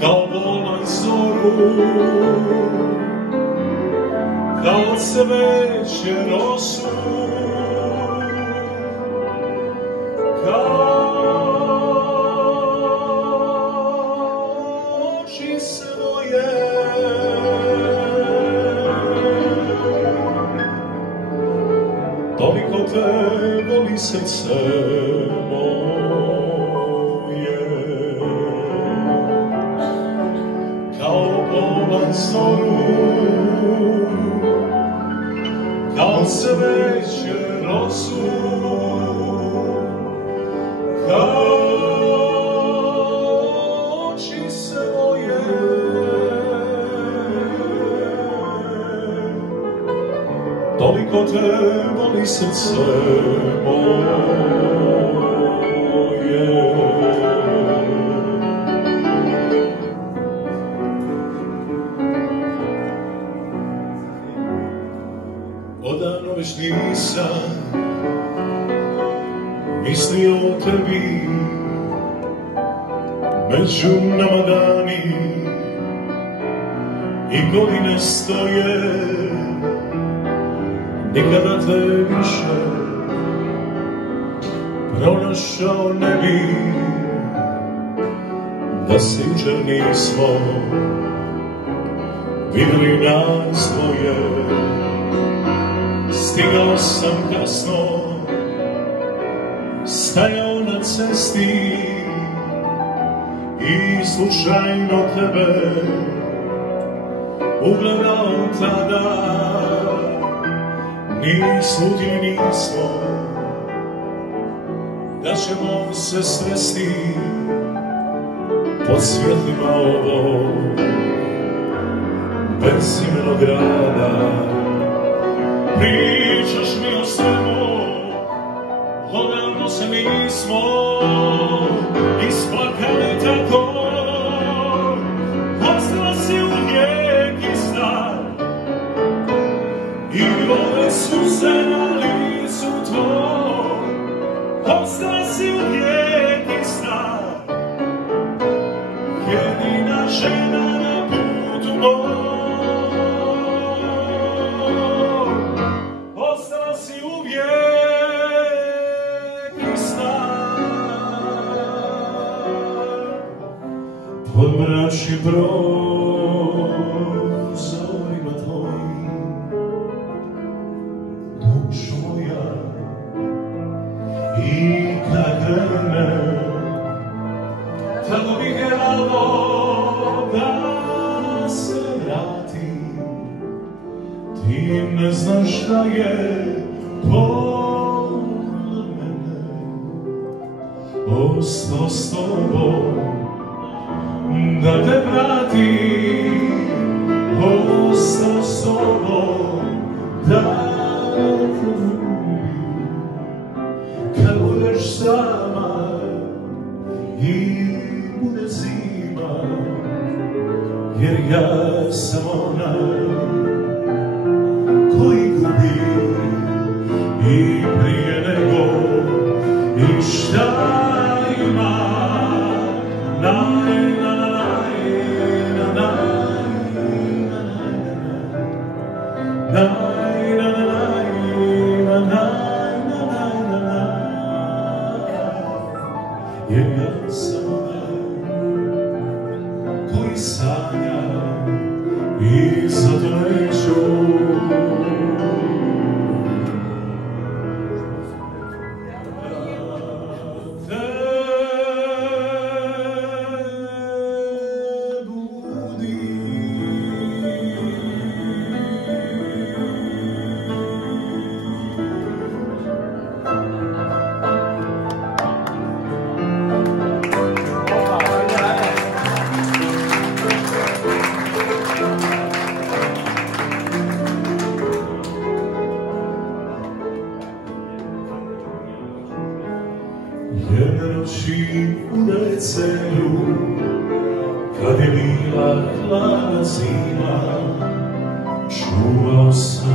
kao bolan zoru, kao cveće rosu, kao oči svoje. Toliko te voli srce moje, kao bolan zoru, kao cveće rosu, kao oči svoje. Toliko te voli srce moje. Odavno već nisam mislio o tebi, među nama dani i godine stoje. Nikada te više pronašao ne bi, da se jučer nismo vidjeli nas dvoje. Stigao sam kasno, stajao na cesti i slučajno tebe ugledao tada. Ni slutili nismo da ćemo se sresti pod svjetlima ovog bezimnog grada. Pričaš mi o svemu, odavno se nismo isplakali tako. Ostala si uvijek ista i ove suze na licu tvoj. Ostala si uvijek ista, jedina žena na putu moj. Ostala si uvijek ista, pod mračnim prozorima tvojim. Dušo moja, i kad krene, tako bih rado da se vratim. Ti ne znaš šta je pored mene ostao s tobom, da te vratim. Ostao s tobom, da te ljubim. Kad budeš sama i bude zima, jer ja sam onaj koji gubi i prije nego i šta ima. Jer ja sam onaj koji sanja i zato neću. Jedne noći u decembru, kad je bila hladna zima, čuvao sam